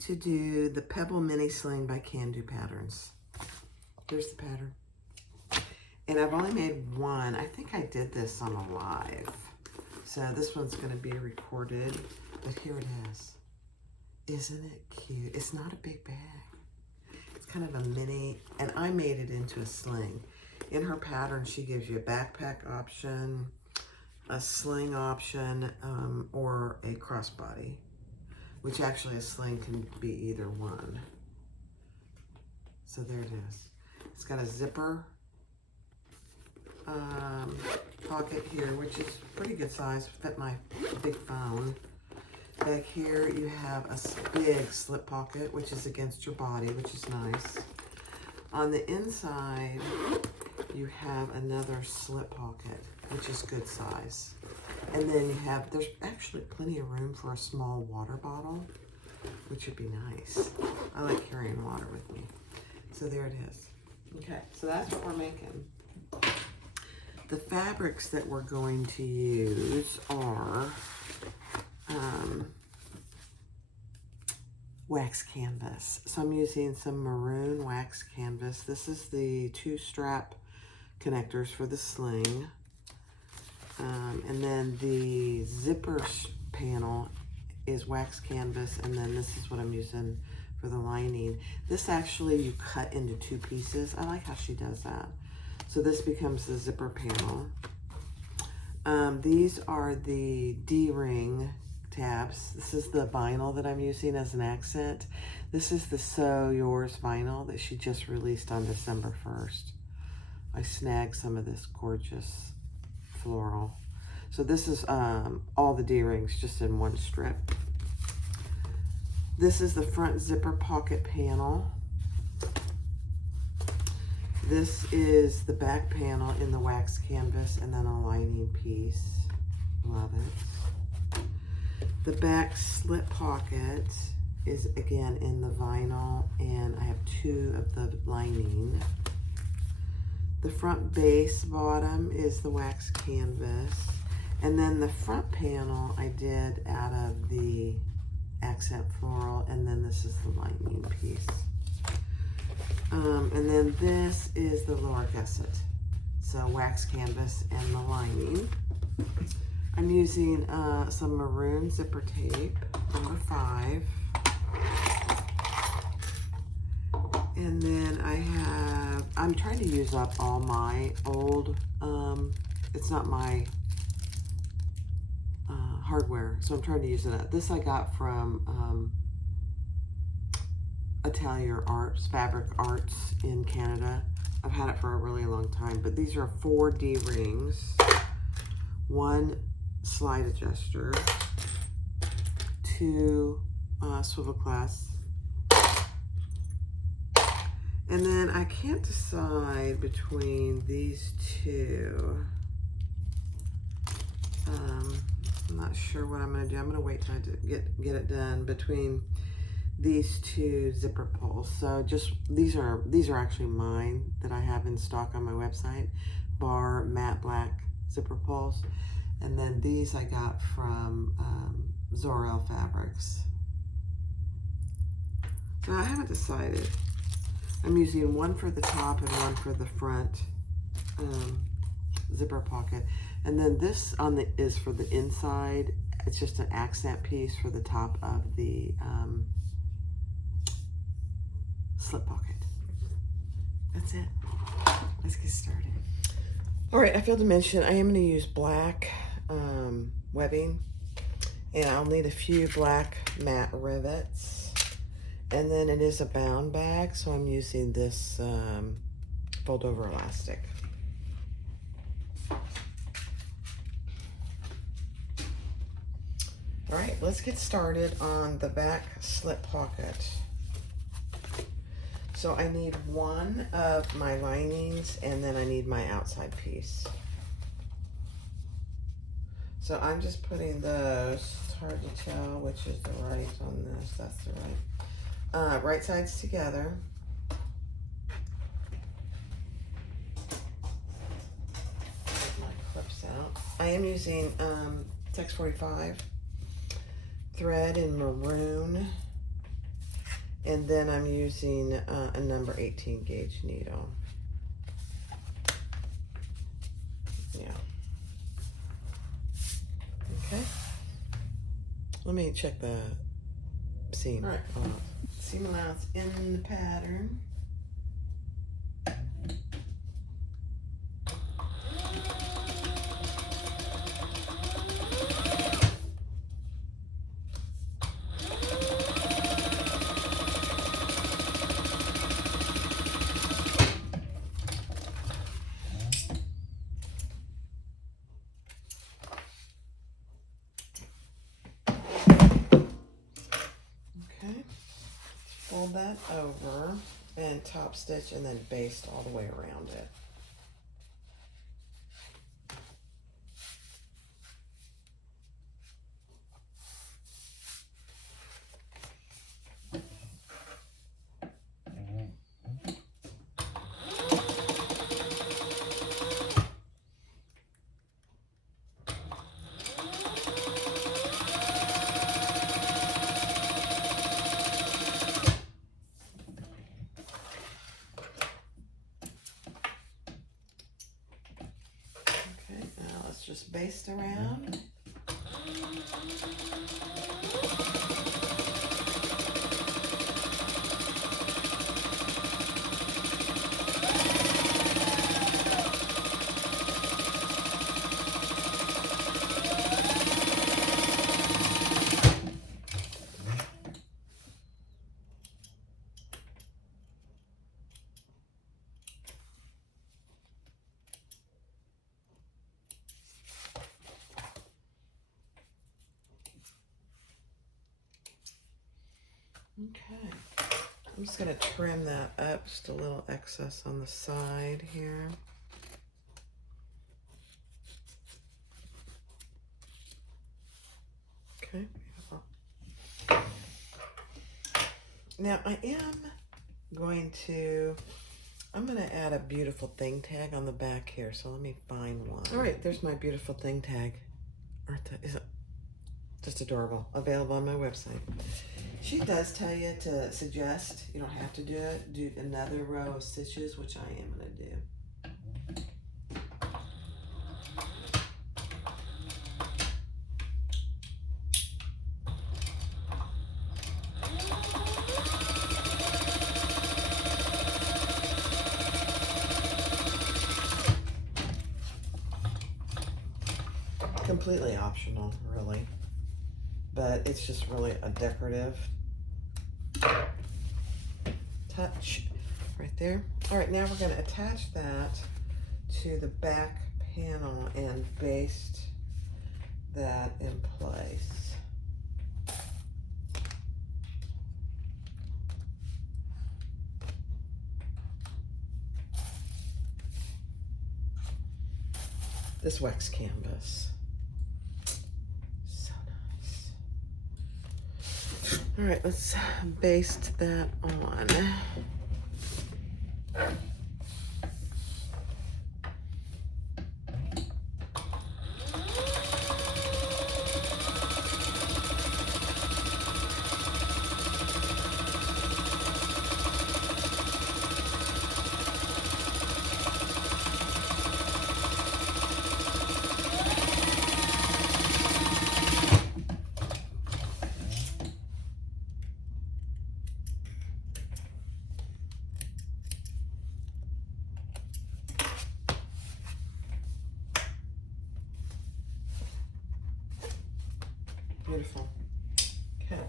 to do the Pebble Mini Sling by Kandou patterns. Here's the pattern. And I've only made one. I think I did this on a live. So this one's going to be recorded, but here it is. Isn't it cute? It's not a big bag. It's kind of a mini, and I made it into a sling. In her pattern, she gives you a backpack option, a sling option, or a crossbody, which actually a sling can be either one. So there it is. It's got a zipper pocket here, which is pretty good size, fit my big phone. Back here you have a big slip pocket, which is against your body, which is nice. On the inside, you have another slip pocket, which is good size. And then you have, there's actually plenty of room for a small water bottle, which would be nice. I like carrying water with me. So there it is. Okay, so that's what we're making. The fabrics that we're going to use are wax canvas. So I'm using some maroon wax canvas. This is the 2-strap connectors for the sling. And then the zipper panel is wax canvas, and then this is what I'm using for the lining. This actually you cut into 2 pieces. I like how she does that. So this becomes the zipper panel. These are the D-ring tabs. This is the vinyl that I'm using as an accent. This is the Sew Yours vinyl that she just released on December 1st. I snagged some of this gorgeous floral. So this is all the D-rings just in one strip. This is the front zipper pocket panel. This is the back panel in the wax canvas and then a lining piece. Love it. The back slip pocket is again in the vinyl, and I have 2 of the lining. The front base bottom is the wax canvas. And then the front panel I did out of the accent floral, and then this is the lining piece. And then this is the lower gusset. So wax canvas and the lining. I'm using some maroon zipper tape, number 5. And then I'm trying to use up all my old, it's not my hardware, so I'm trying to use it up. This I got from Atelier Arts, Fabric Arts in Canada. I've had it for a really long time, but these are 4 D-rings, 1 slide adjuster, 2 swivel clasps, and then I can't decide between these 2. I'm not sure what I'm going to do. I'm going to wait till I get it done between these 2 zipper pulls. So just these are actually mine that I have in stock on my website, bar matte black zipper pulls, and then these I got from Zorel Fabrics. So I haven't decided. I'm using 1 for the top and 1 for the front zipper pocket. And then this is for the inside. It's just an accent piece for the top of the slip pocket. That's it. Let's get started. All right, I failed to mention I am going to use black webbing, and I'll need a few black matte rivets. And then it is a bound bag, so I'm using this fold over elastic. All right, let's get started on the back slip pocket. So I need 1 of my linings, and then I need my outside piece. So I'm just putting those, it's hard to tell which is the right on this, that's the right. Right sides together. Get my clips out. I am using Tex 45 thread in maroon And then I'm using a number 18 gauge needle. Yeah. Okay. Let me check the seam. All right. Seam allowance in the pattern. Okay. Fold that over and top stitch and then baste all the way around it. Okay, now let's just baste around. Okay, I'm just going to trim that up, just a little excess on the side here. Okay, beautiful. Now I'm going to add a beautiful thing tag on the back here, so let me find one. All right, there's my beautiful thing tag. Is it just adorable? Available on my website. She does tell you to suggest, you don't have to do it, do another row of stitches, which I am going to do. Completely optional, really, but it's just really a decorative touch right there. All right, now we're going to attach that to the back panel and baste that in place. This wax canvas. All right, let's baste that on. Beautiful. Okay.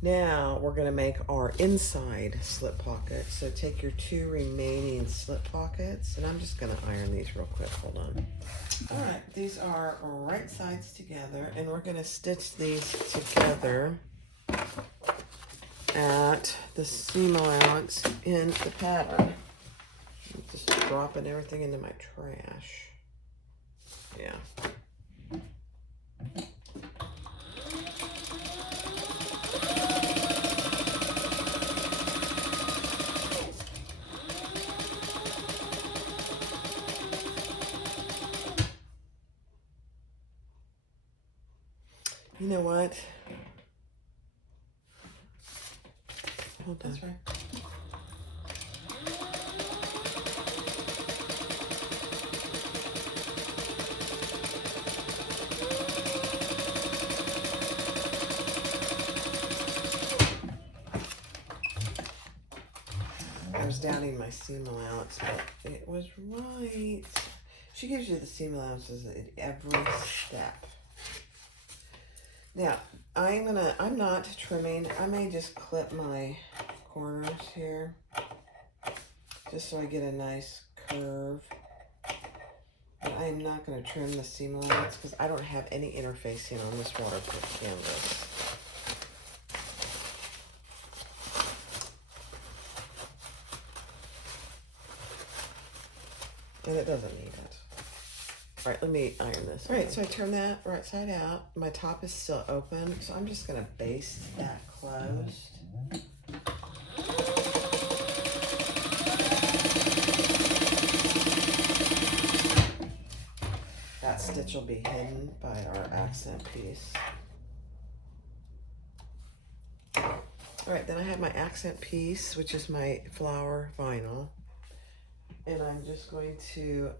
Now we're going to make our inside slip pocket. So take your two remaining slip pockets, and I'm just going to iron these real quick. Hold on. All right, these are right sides together, and we're going to stitch these together at the seam allowance in the pattern. I'm just dropping everything into my trash. Yeah. You know what? Hold on. That's right. I was doubting my seam allowance, but it was right. She gives you the seam allowances at every step. Now, I'm not trimming. I may just clip my corners here, just so I get a nice curve. But I am not going to trim the seam allowance because I don't have any interfacing on this waterproof canvas. And it doesn't need it. All right, let me iron this. All right, so I turn that right side out. My top is still open, so I'm just gonna baste that closed. That stitch will be hidden by our accent piece. All right, then I have my accent piece, which is my flower vinyl. And I'm just going to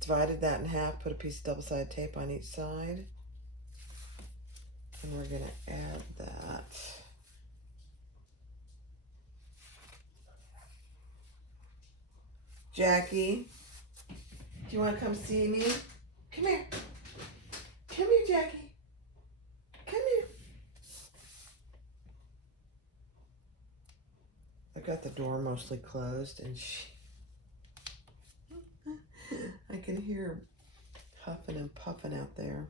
divided that in half, put a piece of double-sided tape on each side. And we're gonna add that. Jackie, do you wanna come see me? Come here. Come here, Jackie. Come here. I got the door mostly closed and I can hear her huffing and puffing out there.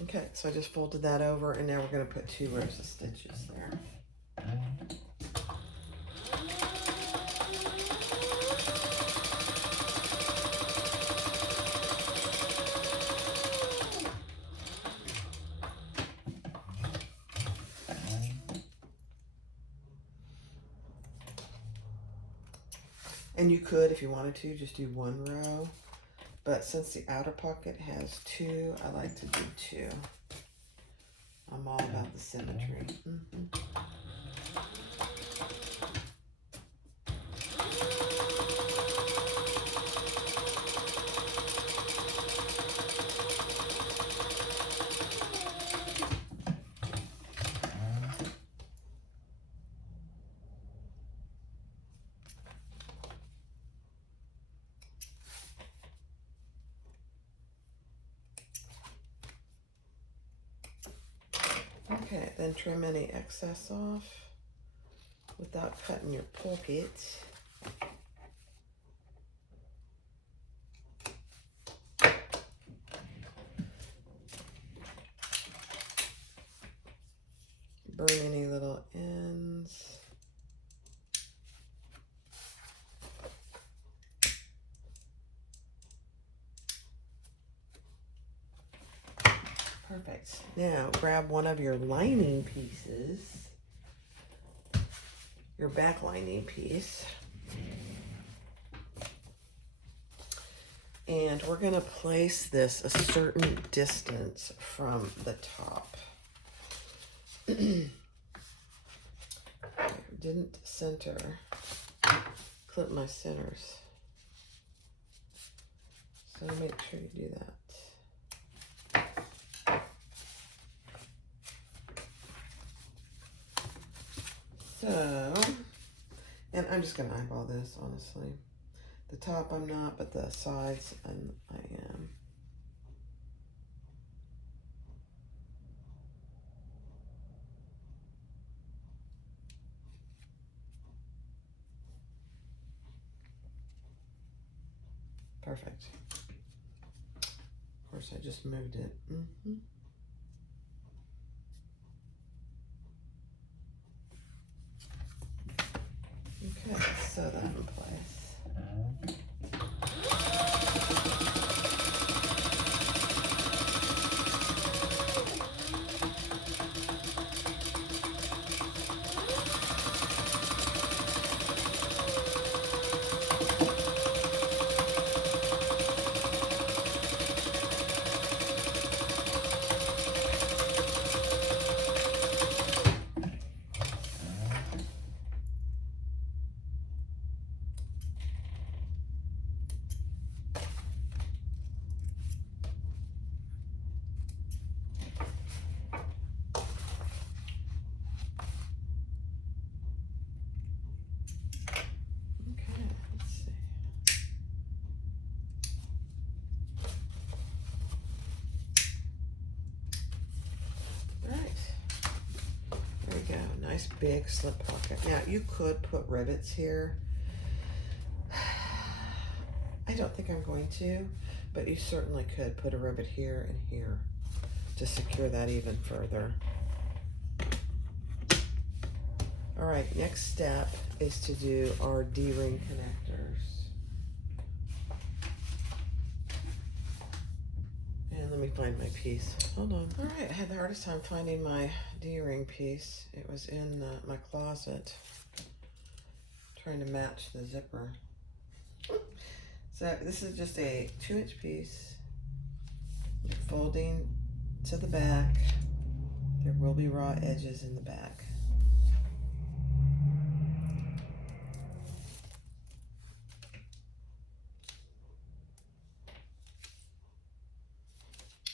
Okay, so I just folded that over and now we're going to put 2 rows of stitches there. And you could, if you wanted to, just do 1 row. But since the outer pocket has 2, I like to do 2. I'm all about the symmetry. Okay, then trim any excess off without cutting your pocket. Burn any little ends. Perfect. Now grab one of your lining pieces, your back lining piece, and we're going to place this a certain distance from the top. Didn't center, clip my centers, so make sure you do that. So, and I'm just going to eyeball this, honestly. The top I'm not, but the sides I am. Perfect. Of course, I just moved it. Okay, let's sew that in place. nice big slip pocket. Now, you could put rivets here. I don't think I'm going to, but you certainly could put a rivet here and here to secure that even further. All right, next step is to do our D-ring connectors. And let me find my piece. Hold on. All right, I had the hardest time finding my D-ring piece. It was in my closet, trying to match the zipper. So this is just a 2-inch piece, folding to the back. There will be raw edges in the back.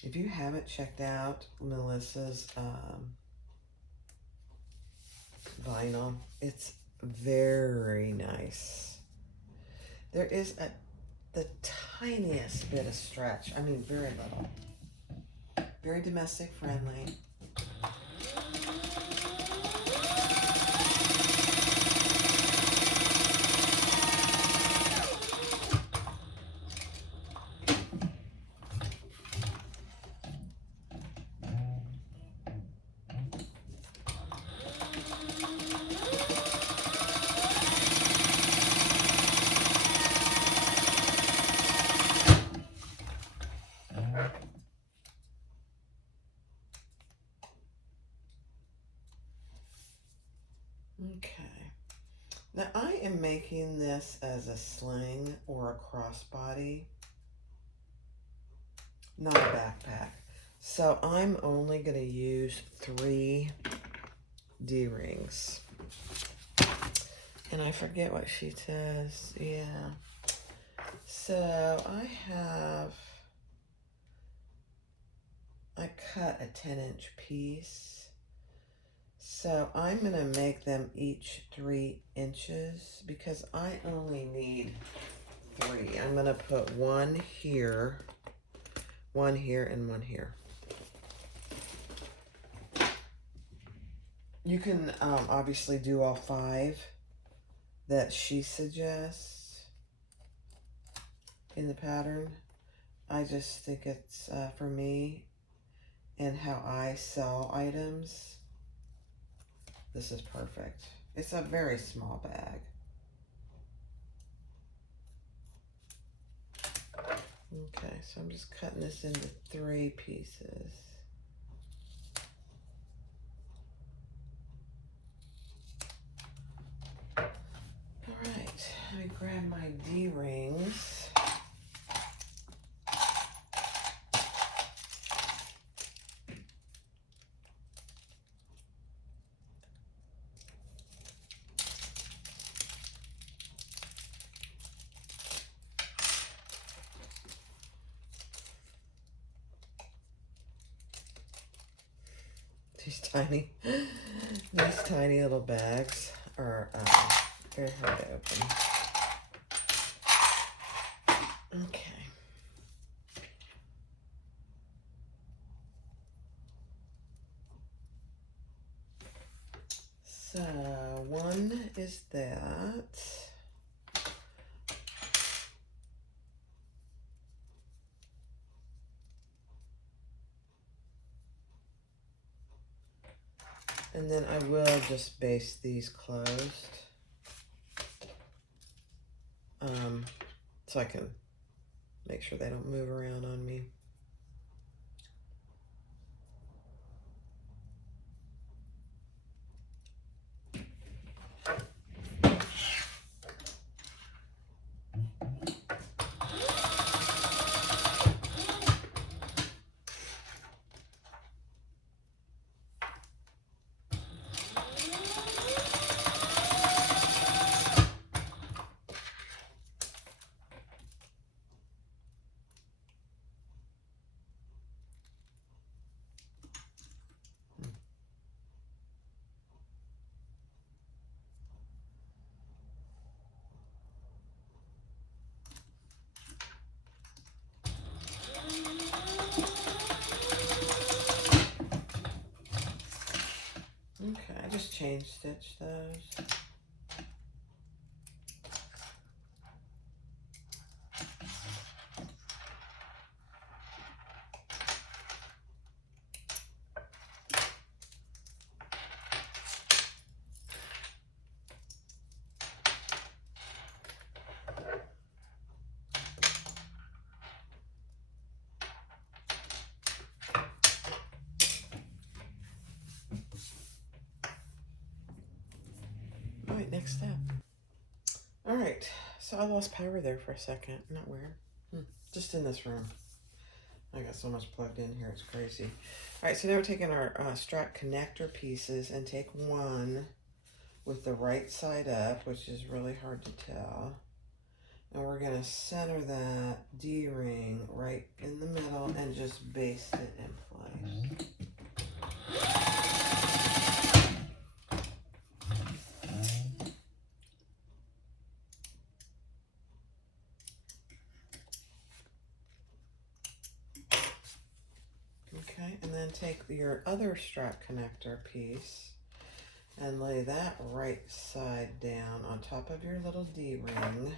If you haven't checked out Melissa's vinyl, it's very nice. There is the tiniest bit of stretch. I mean, very little. Very domestic friendly. Okay, now I am making this as a sling or a crossbody, not a backpack. So I'm only going to use 3 D-rings. And I forget what she says. Yeah. So I cut a 10-inch piece. So I'm going to make them each 3 inches because I only need 3. I'm going to put 1 here, 1 here, and 1 here. You can obviously do all 5 that she suggests in the pattern. I just think it's for me and how I sell items. This is perfect. It's a very small bag. Okay, so I'm just cutting this into 3 pieces. All right, let me grab my D-rings. These tiny little bags are very hard to open. Okay. So 1 is that. And then I will just baste these closed. So I can make sure they don't move around on me. chain stitch those. All right, next step. All right, so I lost power there for a second. Not weird. Just in this room. I got so much plugged in here, it's crazy. All right, so now we're taking our strap connector pieces and take one with the right side up, which is really hard to tell. And we're gonna center that D-ring right in the middle and just baste it in place. Okay, and then take your other strap connector piece and lay that right side down on top of your little D-ring.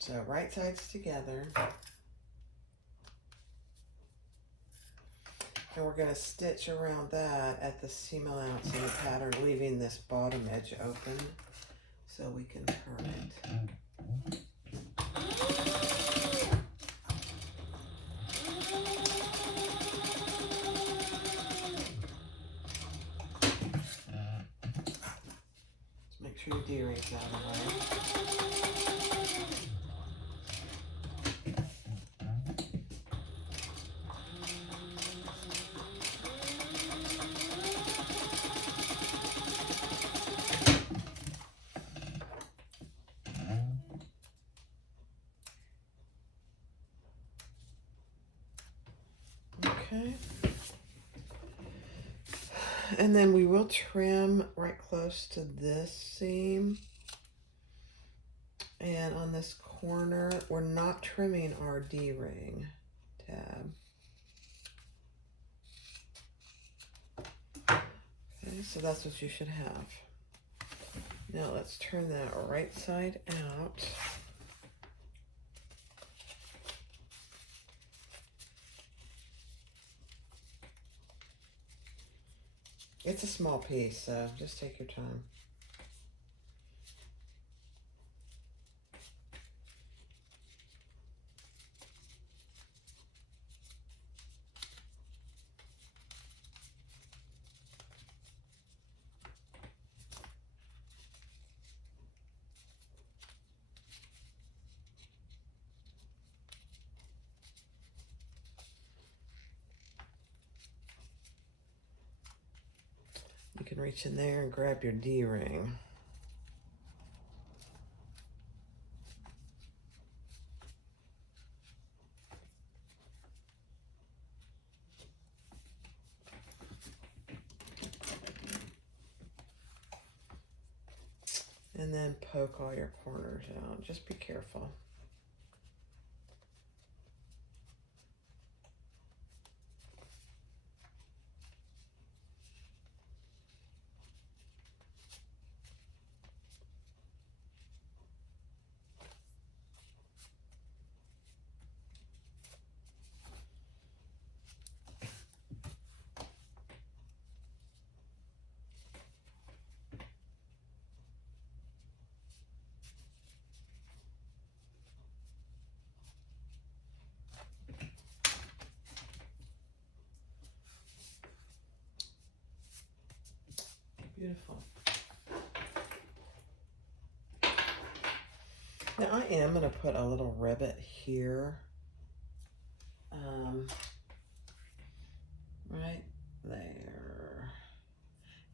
So right sides together. And we're going to stitch around that at the seam allowance in the pattern, leaving this bottom edge open so we can turn it. Just make sure your D-ring's out of the way. Okay. And then we will trim right close to this seam. And on this corner, we're not trimming our D-ring tab. Okay, so that's what you should have. Now let's turn that right side out. It's a small piece, so just take your time. You can reach in there and grab your D-ring. And then poke all your corners out. Just be careful. Beautiful. Now I am going to put a little ribbit here, right there.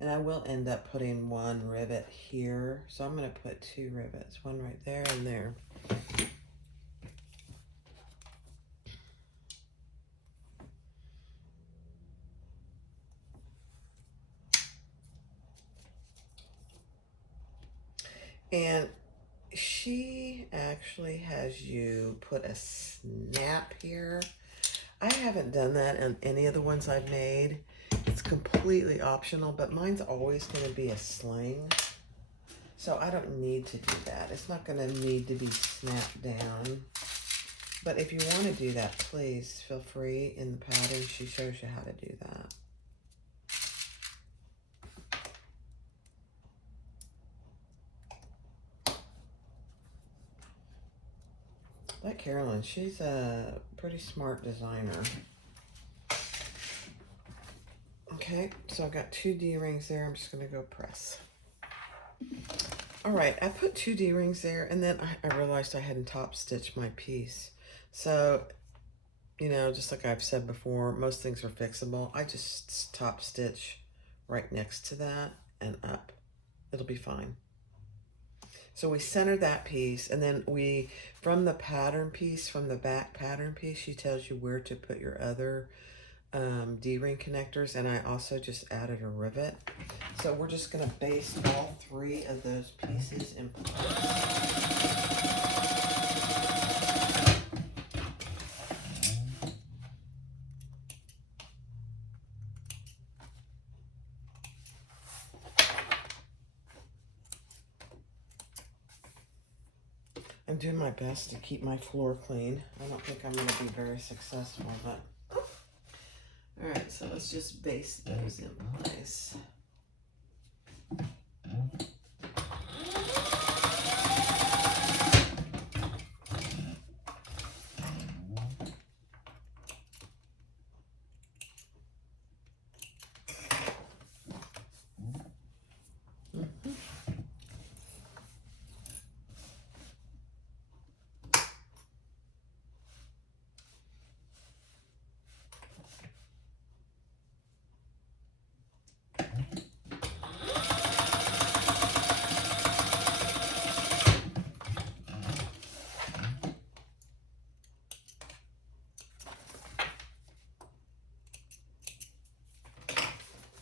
And I will end up putting one ribbit here. So I'm going to put two rivets, one right there and there. And she actually has you put a snap here. I haven't done that in any of the ones I've made. It's completely optional, but mine's always going to be a sling. So I don't need to do that. It's not going to need to be snapped down. But if you want to do that, please feel free. In the pattern, she shows you how to do that. Like Carolyn, she's a pretty smart designer. Okay, so I've got 2 D-rings there. I'm just going to go press. All right, I put 2 D-rings there, and then I realized I hadn't top stitched my piece. So, you know, just like I've said before, most things are fixable. I just top stitch right next to that and up. It'll be fine. So we center that piece, and then we, from the pattern piece, from the back pattern piece, she tells you where to put your other D-ring connectors, and I also just added a rivet. So we're just going to baste all 3 of those pieces in place. I'm doing my best to keep my floor clean. I don't think I'm going to be very successful, but... All right, so let's just baste those in place.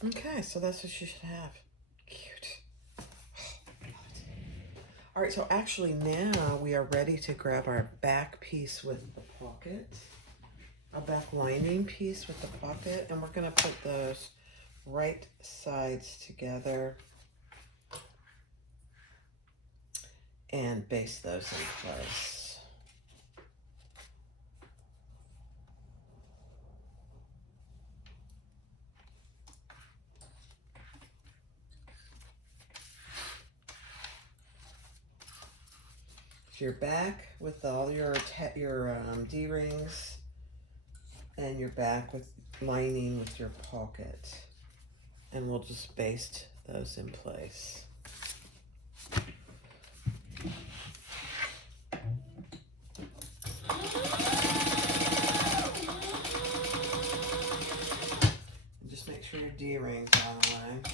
Okay, so that's what you should have. Cute. All right, so actually now we are ready to grab our back piece with the pocket, our back lining piece with the pocket, and we're gonna put those right sides together and baste those in place. Your back with all your D-rings, and your back with lining with your pocket, and we'll just baste those in place. And just make sure your D-rings are out of the way.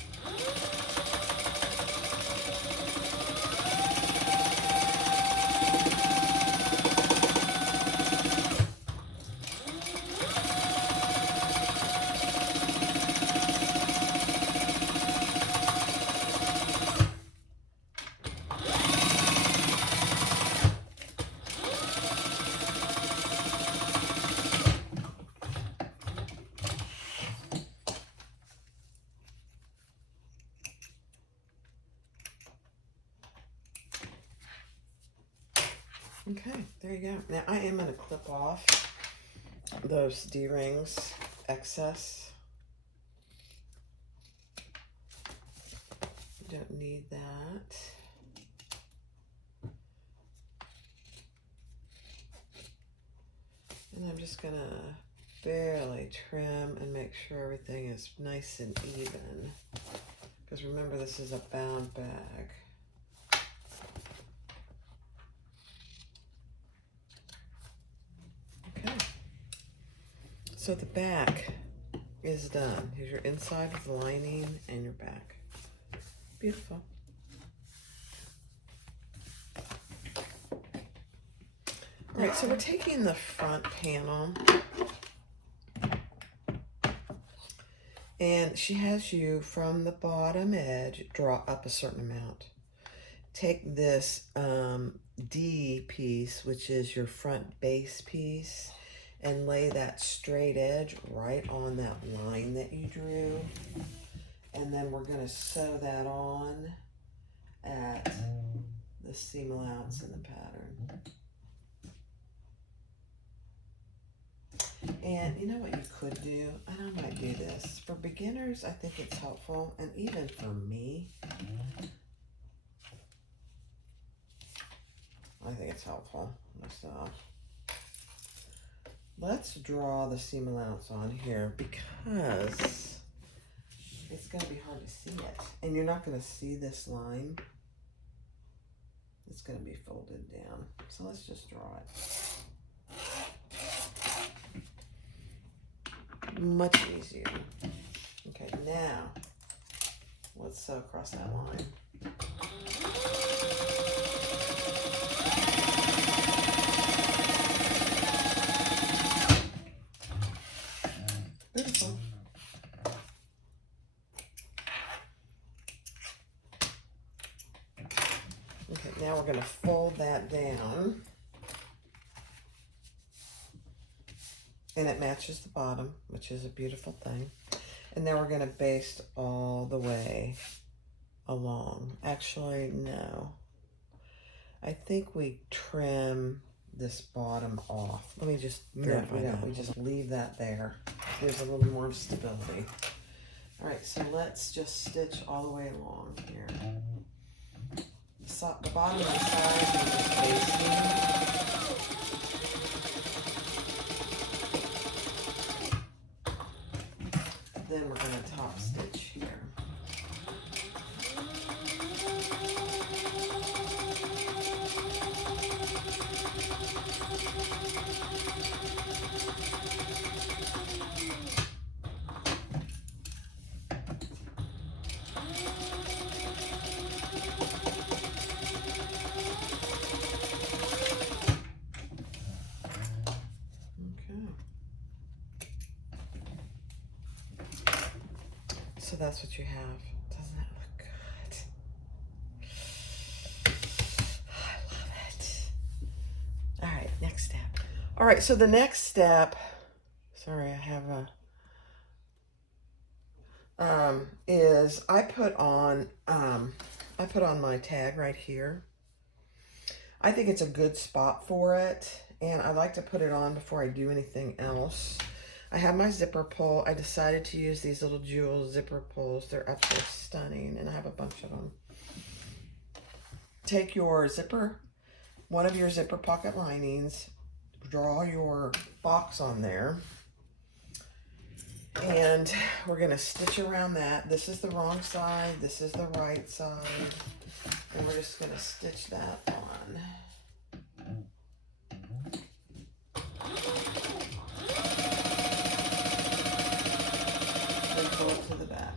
Okay, there you go. Now I am going to clip off those D-rings excess. You don't need that. And I'm just going to barely trim and make sure everything is nice and even. Because remember, this is a bound bag. So the back is done. Here's your inside with the lining and your back. Beautiful. All right, so we're taking the front panel, and she has you from the bottom edge draw up a certain amount. Take this D piece, which is your front base piece, and lay that straight edge right on that line that you drew. And then we're going to sew that on at the seam allowance in the pattern. And you know what you could do? And I might do this. For beginners, I think it's helpful. And even for me, I think it's helpful myself. Let's draw the seam allowance on here because it's going to be hard to see it. And you're not going to see this line. It's going to be folded down. So let's just draw it. Much easier. Okay, now let's sew across that line. Beautiful. Okay, now we're going to fold that down. And it matches the bottom, which is a beautiful thing. And then we're going to baste all the way along. Actually, no. I think we trim this bottom off. Let me just verify that. We just leave that there. There's a little more stability. All right, so let's just stitch all the way along here. The bottom and the side, we're just basting. Then we're going to top stitch here. So that's what you have. Doesn't that look good? I love it. All right, next step. All right, so the next step, sorry, I have a, is I put on my tag right here. I think it's a good spot for it, and I like to put it on before I do anything else. I have my zipper pull. I decided to use these little jewel zipper pulls. They're absolutely stunning, and I have a bunch of them. Take your zipper, one of your zipper pocket linings, draw your box on there, and we're going to stitch around that. This is the wrong side. This is the right side, and we're just going to stitch that on. Pull it to the back.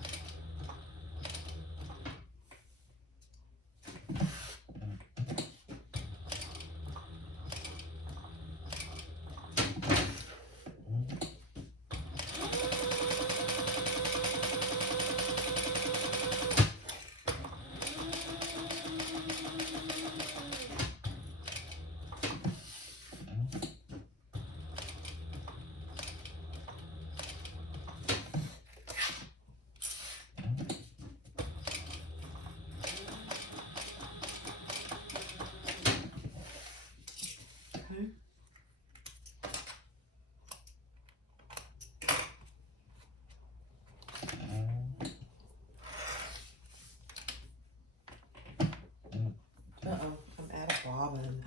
Bobbin.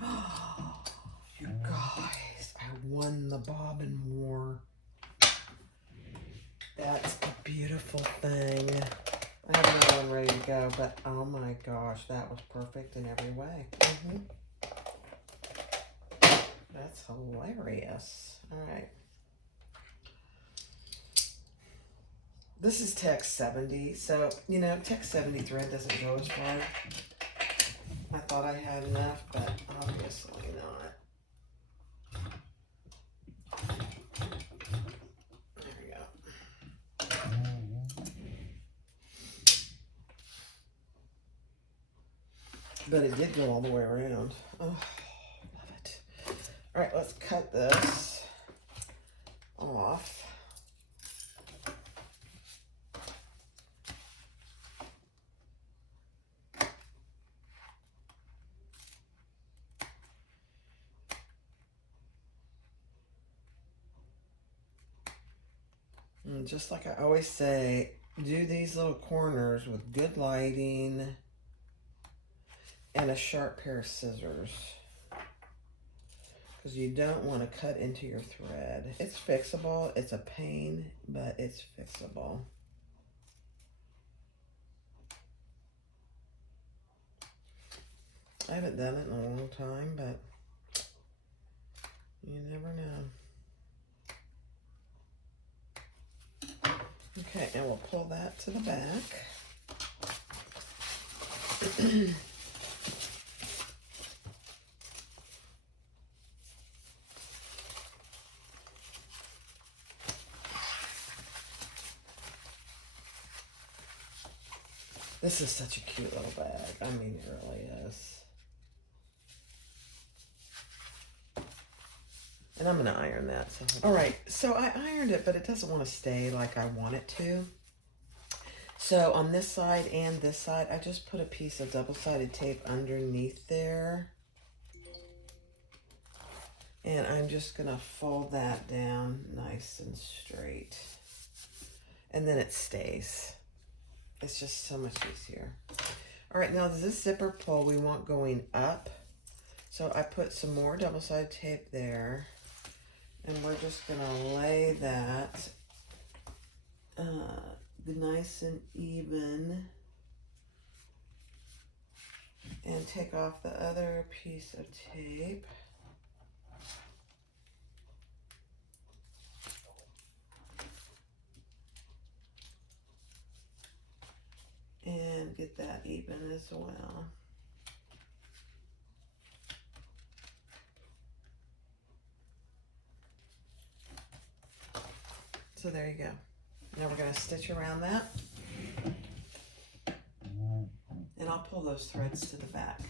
You guys, I won the bobbin war. That's a beautiful thing. I have another one ready to go, but oh my gosh, that was perfect in every way. That's hilarious. All right. This is text 70, so, you know, text 70 thread doesn't go as far. I thought I had enough, but obviously not. There we go. But it did go all the way around. Oh, love it. All right, let's cut this. off. And just like I always say, do these little corners with good lighting and a sharp pair of scissors, because you don't want to cut into your thread. It's fixable. It's a pain, but it's fixable. I haven't done it in a long time, but you never know. Okay, and we'll pull that to the back. This is such a cute little bag. I mean, it really is. And I'm gonna iron that. So. All right, so I ironed it, but it doesn't want to stay like I want it to. So on this side and this side, I just put a piece of double-sided tape underneath there. And I'm just gonna fold that down nice and straight. And then it stays. It's just so much easier. All right, now this zipper pull we want going up. So I put some more double-sided tape there. And we're just gonna lay that nice and even. And take off the other piece of tape. And get that even as well. So there you go. Now we're going to stitch around that. And I'll pull those threads to the back.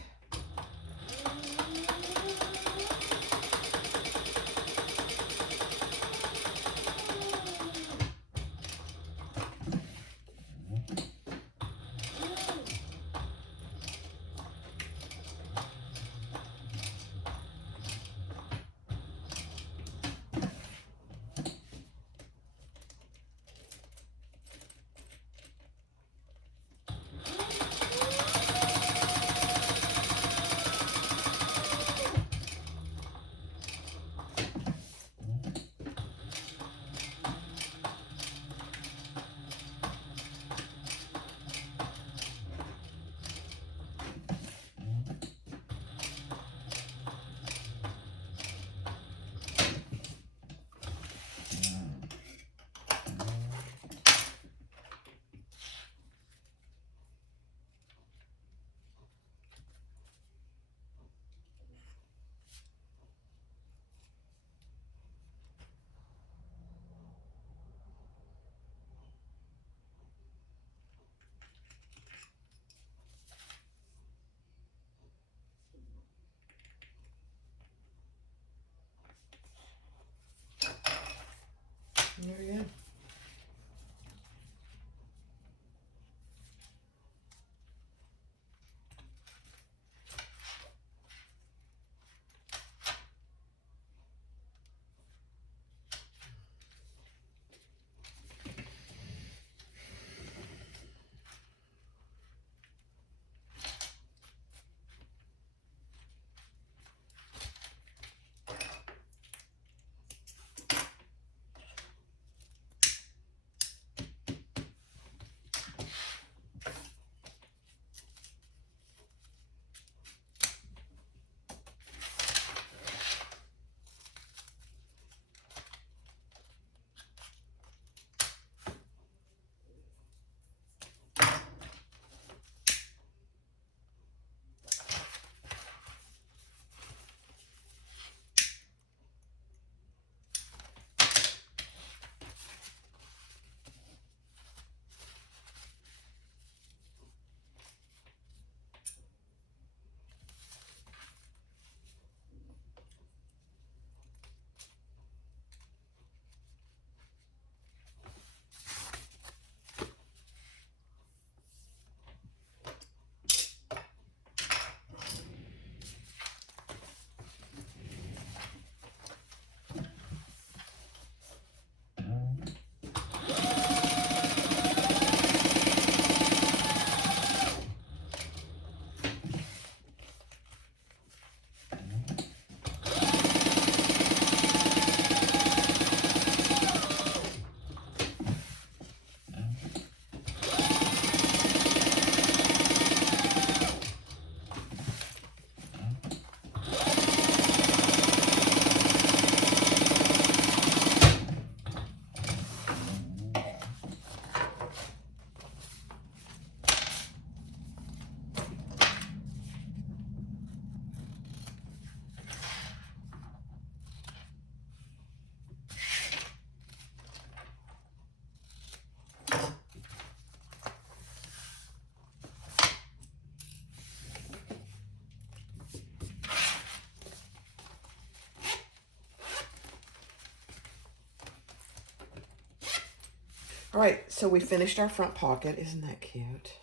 All right, so we finished our front pocket. Isn't that cute?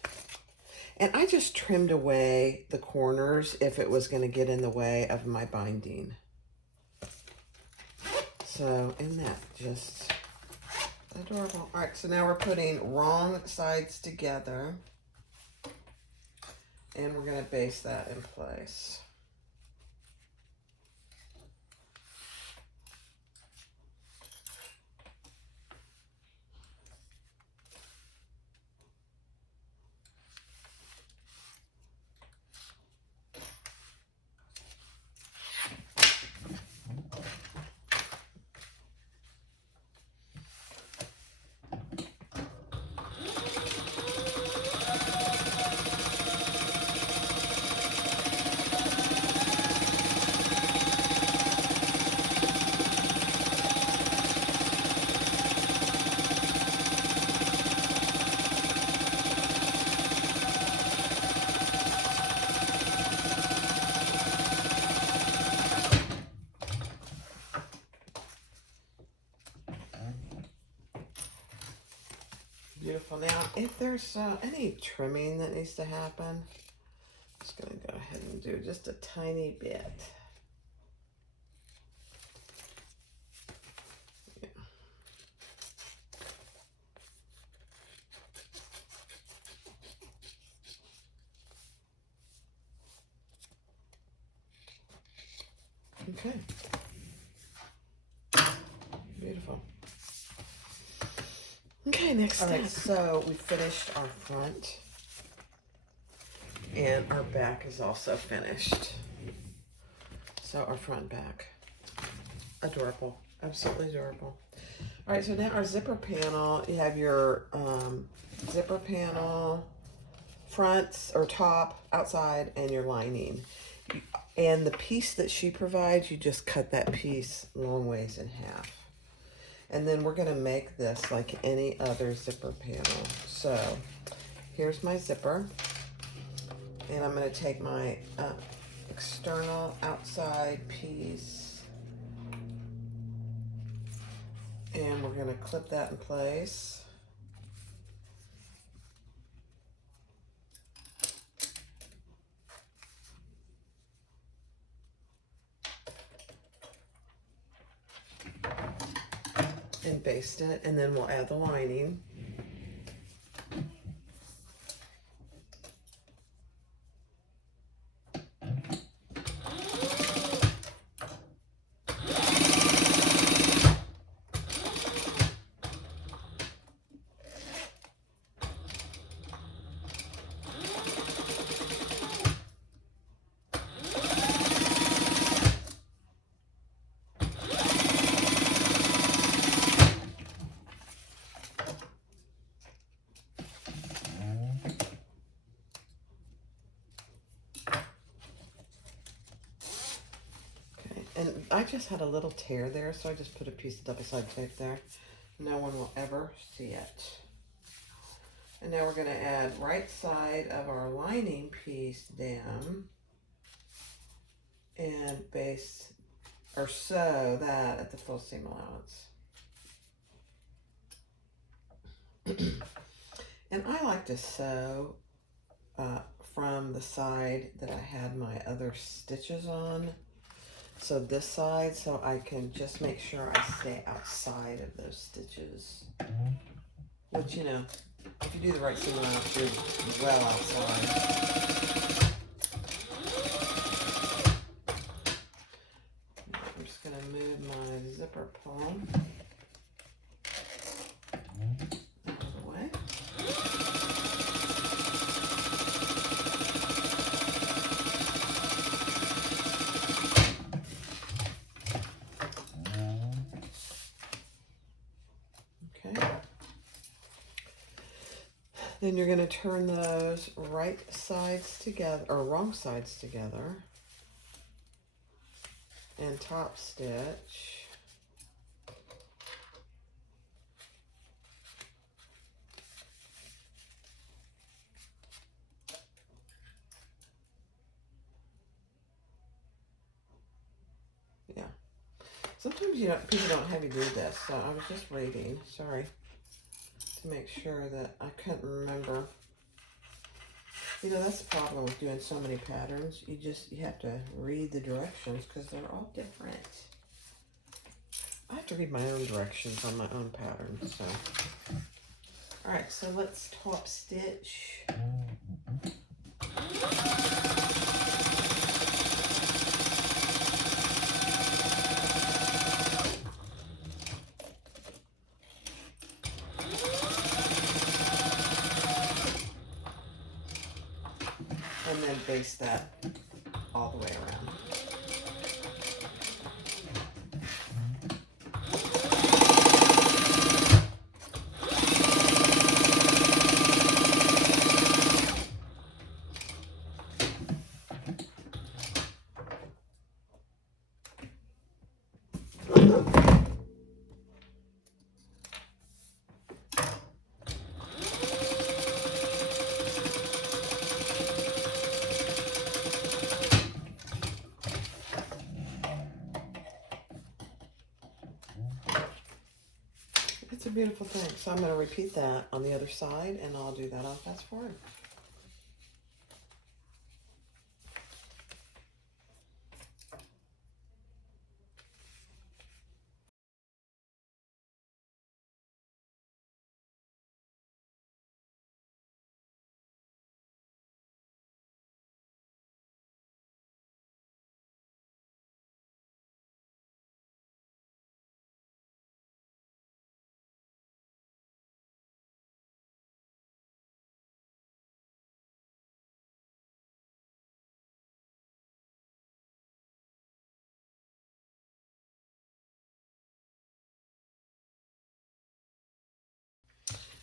And I just trimmed away the corners if it was going to get in the way of my binding. So, isn't that just adorable? All right, so now we're putting wrong sides together. And we're going to base that in place. Beautiful. Now, if there's any trimming that needs to happen, I'm just going to go ahead and do just a tiny bit. Yeah. Okay. Beautiful. Okay, next step. All right, so we finished our front, and our back is also finished. So our front and back, adorable, absolutely adorable. All right, so now our zipper panel, you have your zipper panel, front or top, outside, and your lining. And the piece that she provides, you just cut that piece long ways in half. And then we're gonna make this like any other zipper panel. So here's my zipper. And I'm gonna take my external outside piece and we're gonna clip that in place. And baste it, and then we'll add the lining. And I just had a little tear there, so I just put a piece of double-sided tape there. No one will ever see it. And now we're going to add right side of our lining piece down and base or sew that at the full seam allowance. And I like to sew from the side that I had my other stitches on. So this side, so I can just make sure I stay outside of those stitches. Which, you know, if you do the right seam allowance, you're well outside. I'm just going to move my zipper pull out of the way. Then you're going to turn those right sides together, or wrong sides together, and top stitch. Yeah. Sometimes people don't have you do this, so I was just reading. Sorry. just to make sure that I couldn't remember. You know, that's the problem with doing so many patterns. You have to read the directions because they're all different. I have to read my own directions on my own patterns, so. All right, so let's top stitch. And then baste that all the way around. It's a beautiful thing. So I'm going to repeat that on the other side, and I'll do that on fast forward.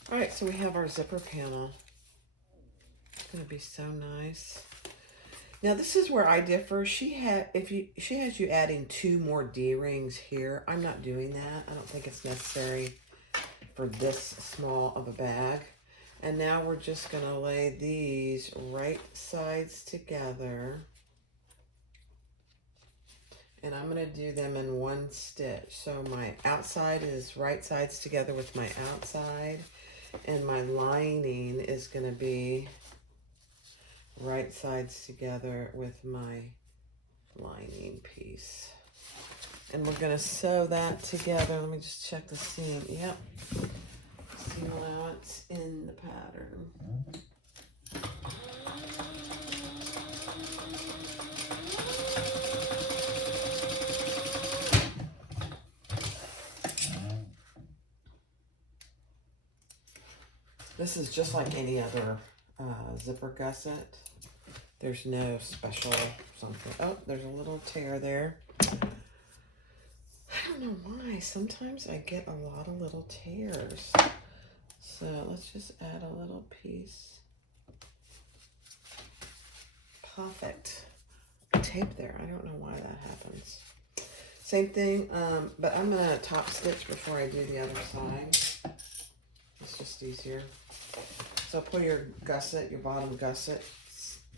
All right, so we have our zipper panel. It's going to be so nice. Now this is where I differ. She has you adding 2 more D-rings here. I'm not doing that. I don't think it's necessary for this small of a bag. And now we're just going to lay these right sides together. And I'm going to do them in one stitch. So my outside is right sides together with my outside. And my lining is going to be right sides together with my lining piece. And we're going to sew that together. Let me just check the seam. Yep. Seam allowance in the pattern. This is just like any other zipper gusset. There's no special something. Oh, there's a little tear there. I don't know why. Sometimes I get a lot of little tears. So let's just add a little piece. Perfect. Tape there. I don't know why that happens. Same thing, but I'm going to top stitch before I do the other side. It's just easier. So pull your gusset, your bottom gusset,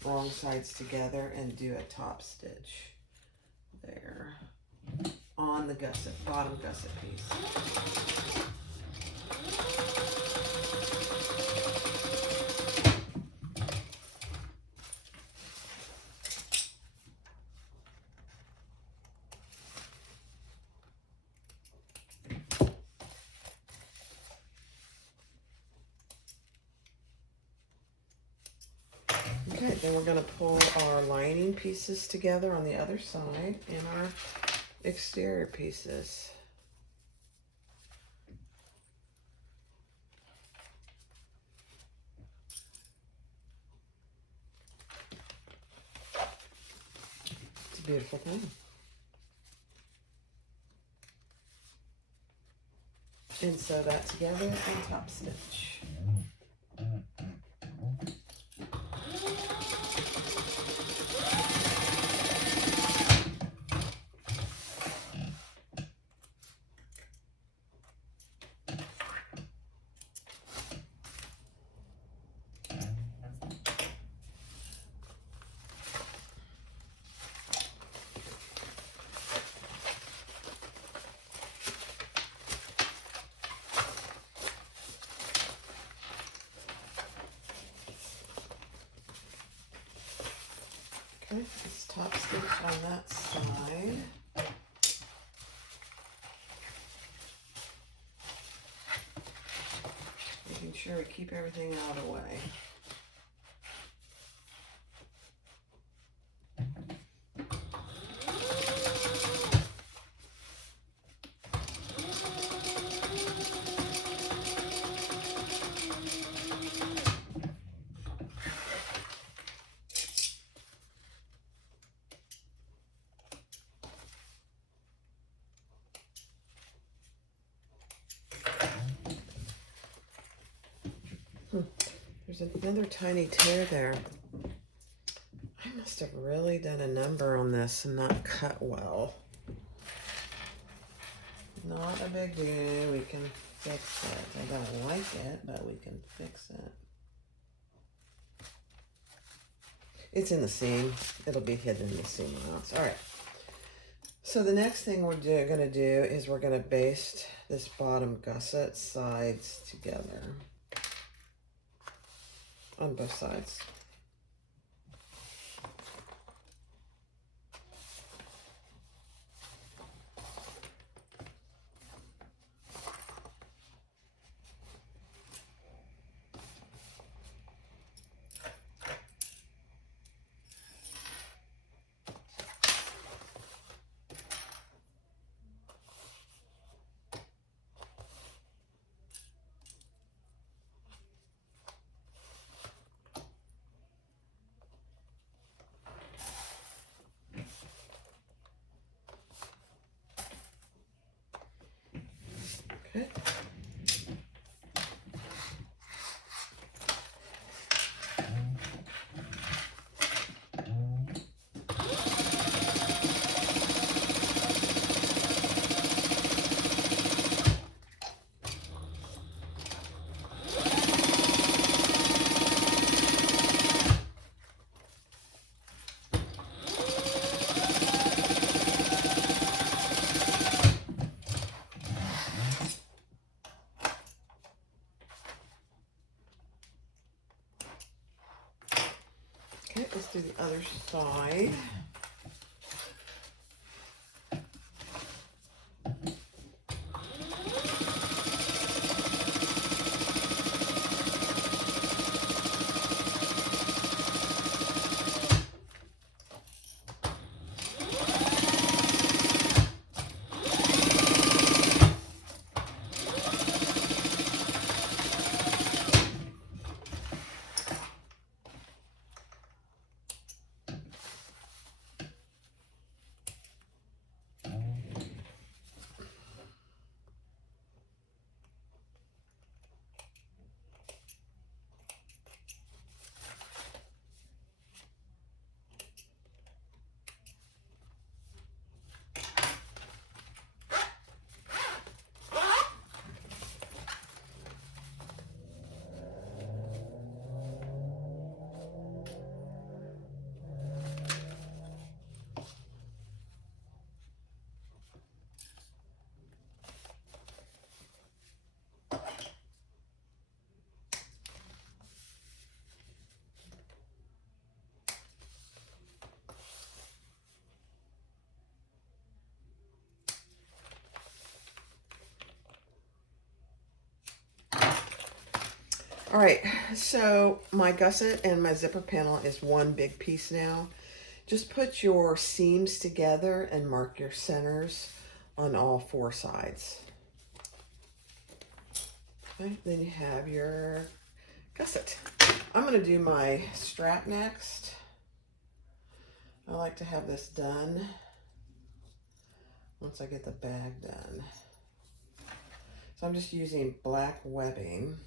wrong sides together and do a top stitch there on the gusset, bottom gusset piece. Okay, then we're going to pull our lining pieces together on the other side and our exterior pieces. It's a beautiful thing. And sew that together and top stitch. Okay, let's top stitch on that side. Making sure we keep everything out of the way. There's another tiny tear there. I must have really done a number on this and not cut well. Not a big deal. We can fix it. I don't like it, but we can fix it. It's in the seam. It'll be hidden in the seam allowance. All right. So the next thing we're going to do is we're going to baste this bottom gusset sides together on both sides. Okay. Okay, let's do the other side. All right, so my gusset and my zipper panel is one big piece now. Just put your seams together and mark your centers on all four sides. Okay, then you have your gusset. I'm going to do my strap next. I like to have this done once I get the bag done. So I'm just using black webbing.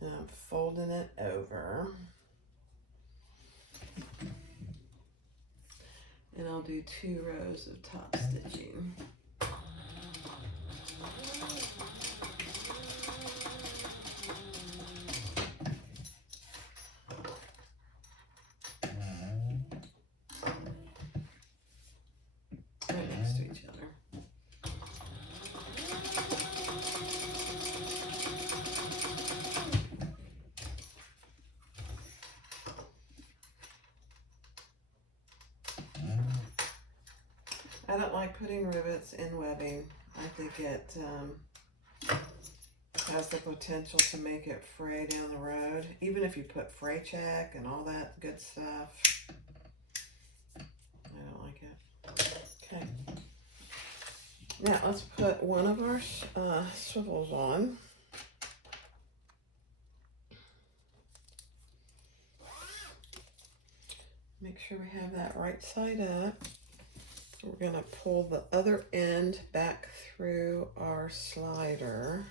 And I'm folding it over. And I'll do 2 rows of top stitching. Right next to each other. I don't like putting rivets in webbing. I think it has the potential to make it fray down the road. Even if you put fray check and all that good stuff. I don't like it. Okay. Now let's put one of our swivels on. Make sure we have that right side up. We're going to pull the other end back through our slider.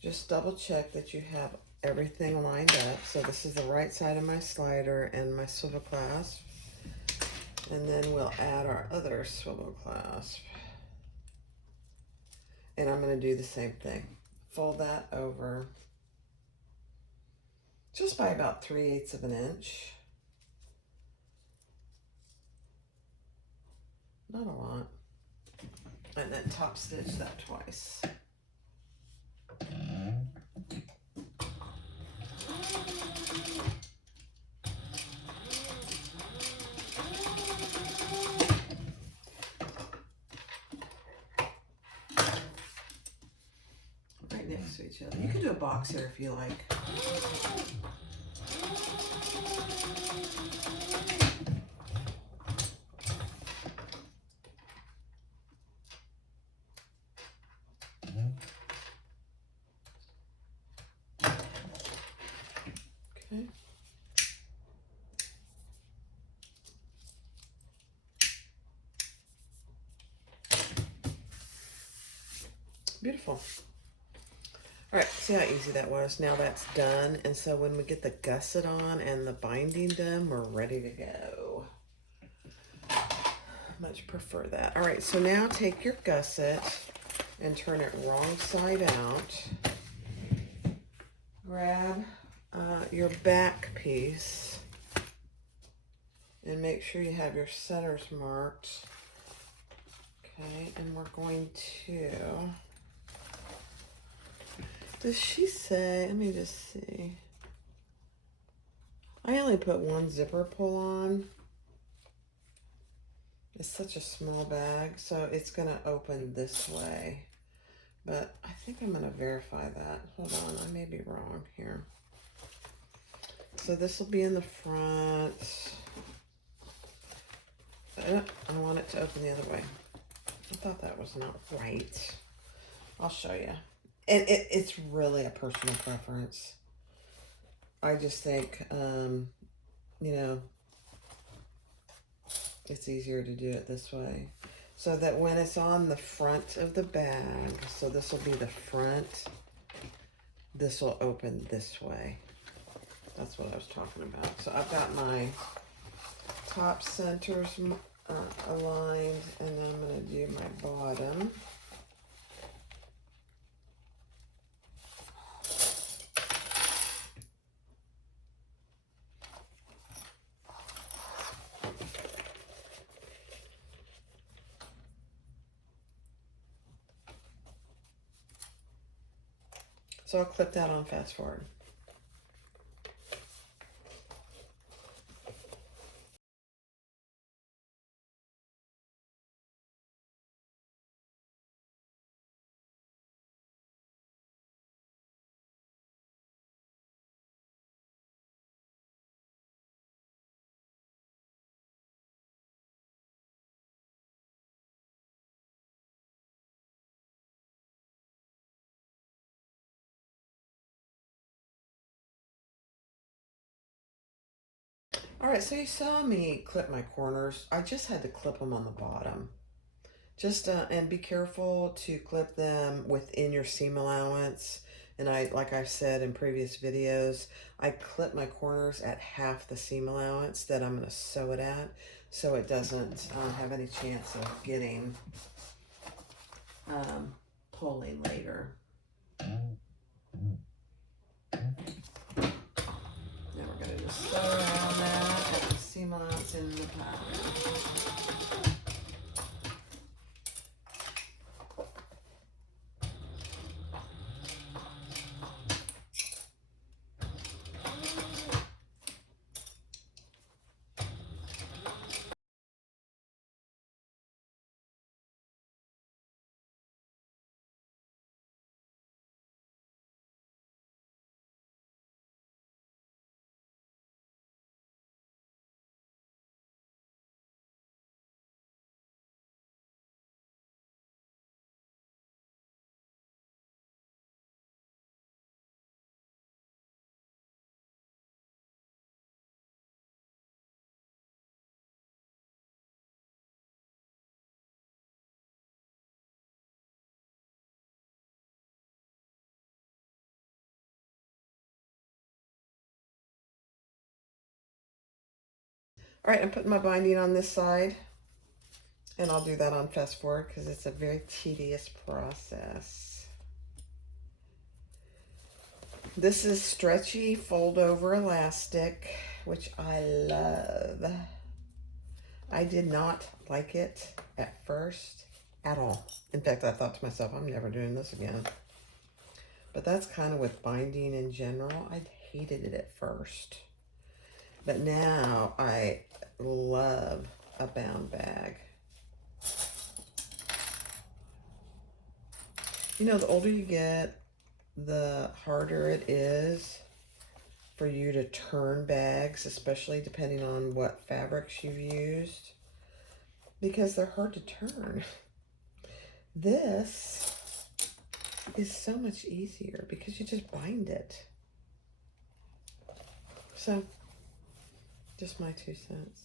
Just double check that you have everything lined up. So this is the right side of my slider and my swivel clasp. And then we'll add our other swivel clasp. And I'm going to do the same thing. Fold that over just by about 3/8 of an inch. Not a lot. And then top stitch that twice. Right next to each other. You can do a box here if you like. Okay. Beautiful. All right, see how easy that was? Now that's done. And so when we get the gusset on and the binding done, we're ready to go. Much prefer that. All right, so now take your gusset and turn it wrong side out. Grab your back piece and make sure you have your centers marked. Okay, and we're going to, does she say, let me just see. I only put one zipper pull on. It's such a small bag, so it's gonna open this way. But I think I'm gonna verify that. Hold on, I may be wrong here. So this will be in the front. I want it to open the other way. I thought that was not right. I'll show you. And it's really a personal preference. I just think, you know, it's easier to do it this way. So that when it's on the front of the bag, so this will be the front, this will open this way. That's what I was talking about. So I've got my top centers aligned, and then I'm going to do my bottom. So I'll clip that on fast forward. All right, so you saw me clip my corners. I just had to clip them on the bottom. Just, and be careful to clip them within your seam allowance. And like I've said in previous videos, I clip my corners at half the seam allowance that I'm gonna sew it at, so it doesn't have any chance of getting pulling later. Then we're gonna just sew around that at the seam allowance in the pattern. All right, I'm putting my binding on this side, and I'll do that on fast forward because it's a very tedious process. This is stretchy fold over elastic, which I love. I did not like it at first at all. In fact, I thought to myself, I'm never doing this again. But that's kind of with binding in general. I hated it at first. But now I love a bound bag. You know, the older you get, the harder it is for you to turn bags, especially depending on what fabrics you've used, because they're hard to turn. This is so much easier because you just bind it. So, just my 2 cents.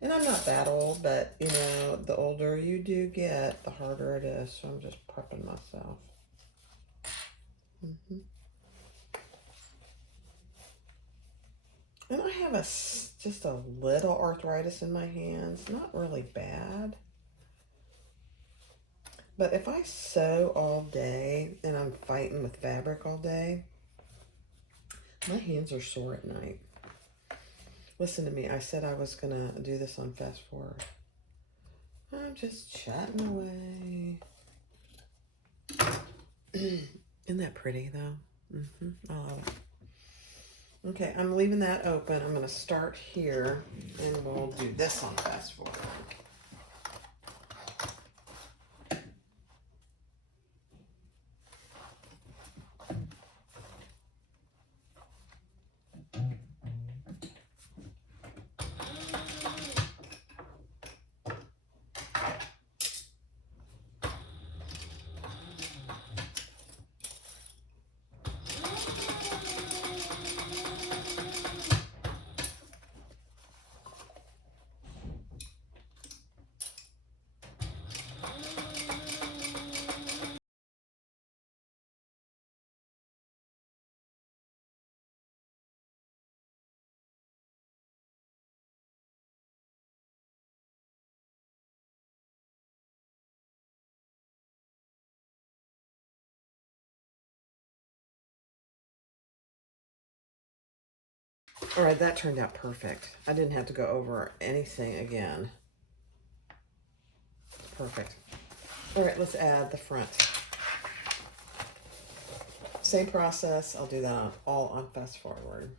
And I'm not that old, but you know, the older you do get, the harder it is. So I'm just prepping myself. And I have just a little arthritis in my hands, not really bad. But if I sew all day and I'm fighting with fabric all day, my hands are sore at night. Listen to me, I said I was gonna do this on fast forward. I'm just chatting away. Isn't that pretty though? I love it. Okay, I'm leaving that open. I'm gonna start here and we'll do this on fast forward. All right, that turned out perfect. I didn't have to go over anything again. Perfect. All right, let's add the front. Same process. I'll do that all on fast forward.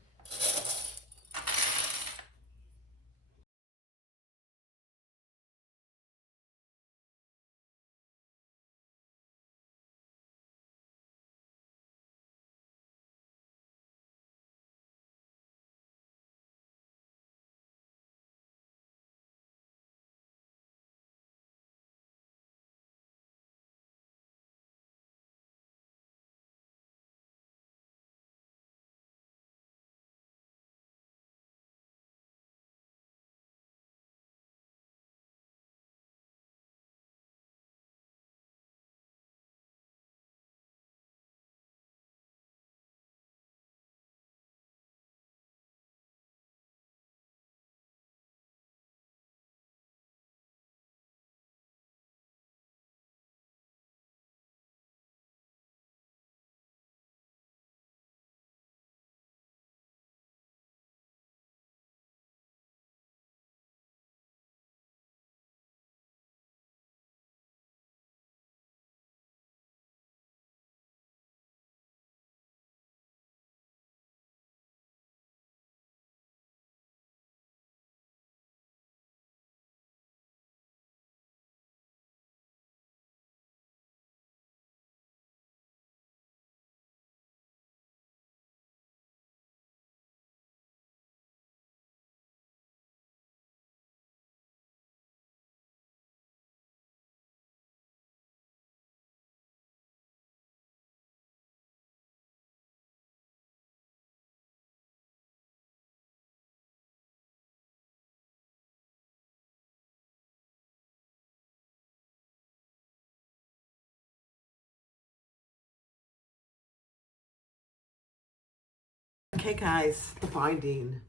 Okay, guys, the binding.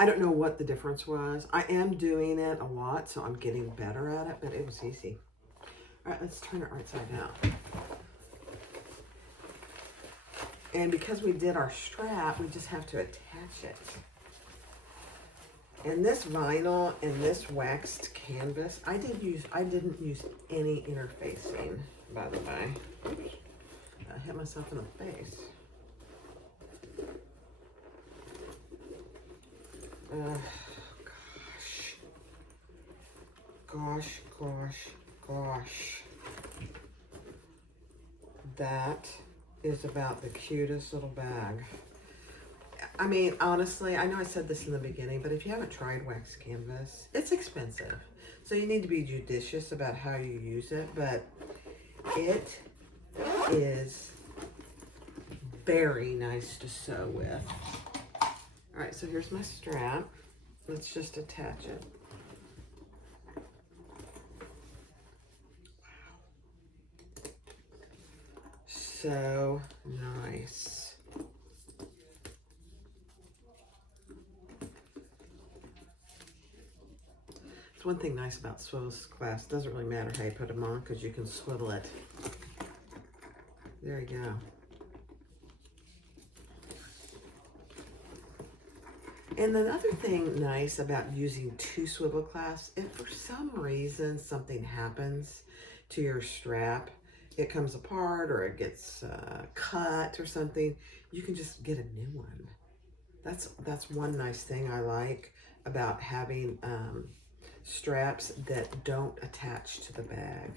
I don't know what the difference was. I am doing it a lot, so I'm getting better at it, but it was easy. All right, let's turn it right side down. And because we did our strap, we just have to attach it. And this vinyl and this waxed canvas, I didn't use any interfacing, by the way. Oops. I hit myself in the face. Gosh. That is about the cutest little bag. I mean, honestly, I know I said this in the beginning, but if you haven't tried wax canvas, it's expensive. So you need to be judicious about how you use it, but it is very nice to sew with. All right, so here's my strap. Let's just attach it. Wow. So nice. It's one thing nice about swivel's class. It doesn't really matter how you put them on because you can swivel it. There you go. And another thing nice about using 2 swivel clasps, if for some reason something happens to your strap, it comes apart or it gets cut or something, you can just get a new one. That's one nice thing I like about having straps that don't attach to the bag.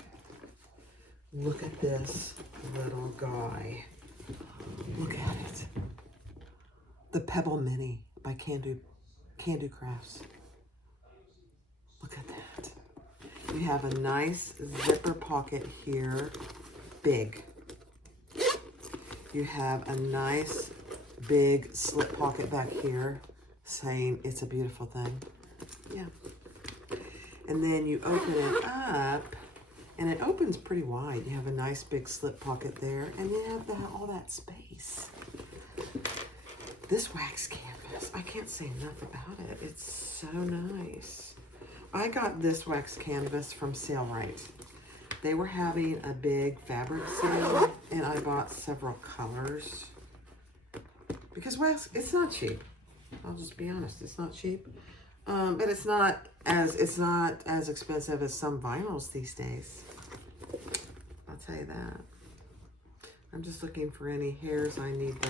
Look at this little guy. Look at it. The Pebble Mini by Kandou Crafts. Look at that. You have a nice zipper pocket here, big. You have a nice big slip pocket back here saying it's a beautiful thing. Yeah. And then you open it up and it opens pretty wide. You have a nice big slip pocket there and you have all that space. This wax canvas, I can't say enough about it. It's so nice. I got this wax canvas from Sailrite. They were having a big fabric sale and I bought several colors. Because wax, it's not cheap. I'll just be honest, it's not cheap. But it's not as expensive as some vinyls these days. I'll tell you that. I'm just looking for any hairs I need to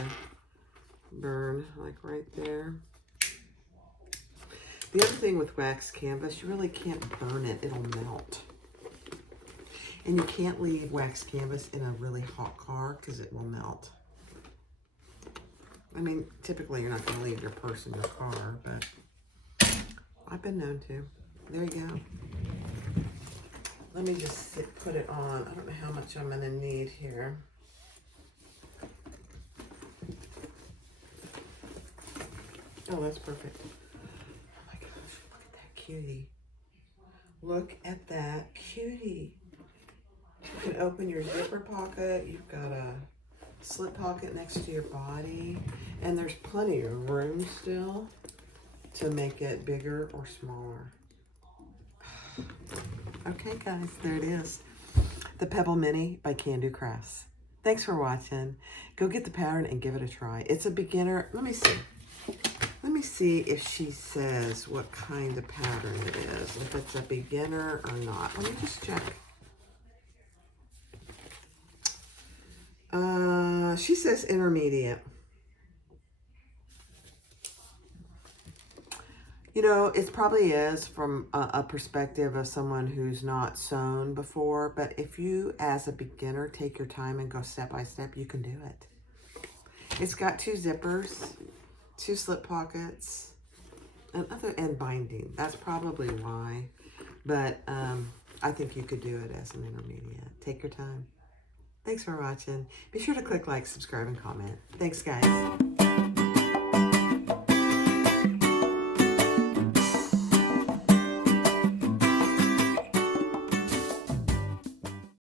burn, like right there. The other thing with wax canvas, you really can't burn it, it'll melt. And you can't leave wax canvas in a really hot car because it will melt. I mean, typically you're not going to leave your purse in your car, but I've been known to. There you go. Let me just put it on. I don't know how much I'm going to need here. Oh, that's perfect. Oh my gosh, look at that cutie. Look at that cutie. You can open your zipper pocket. You've got a slip pocket next to your body. And there's plenty of room still to make it bigger or smaller. Okay, guys, there it is. The Pebble Mini by Kandou Crafts. Thanks for watching. Go get the pattern and give it a try. It's a beginner. Let me see. Let me see if she says what kind of pattern it is, if it's a beginner or not. Let me just check. She says intermediate. You know, it probably is from a perspective of someone who's not sewn before, but if you, as a beginner, take your time and go step by step, you can do it. It's got 2 zippers, 2 slip pockets, and binding. That's probably why, but I think you could do it as an intermediate. Take your time. Thanks for watching. Be sure to click like, subscribe, and comment. Thanks, guys.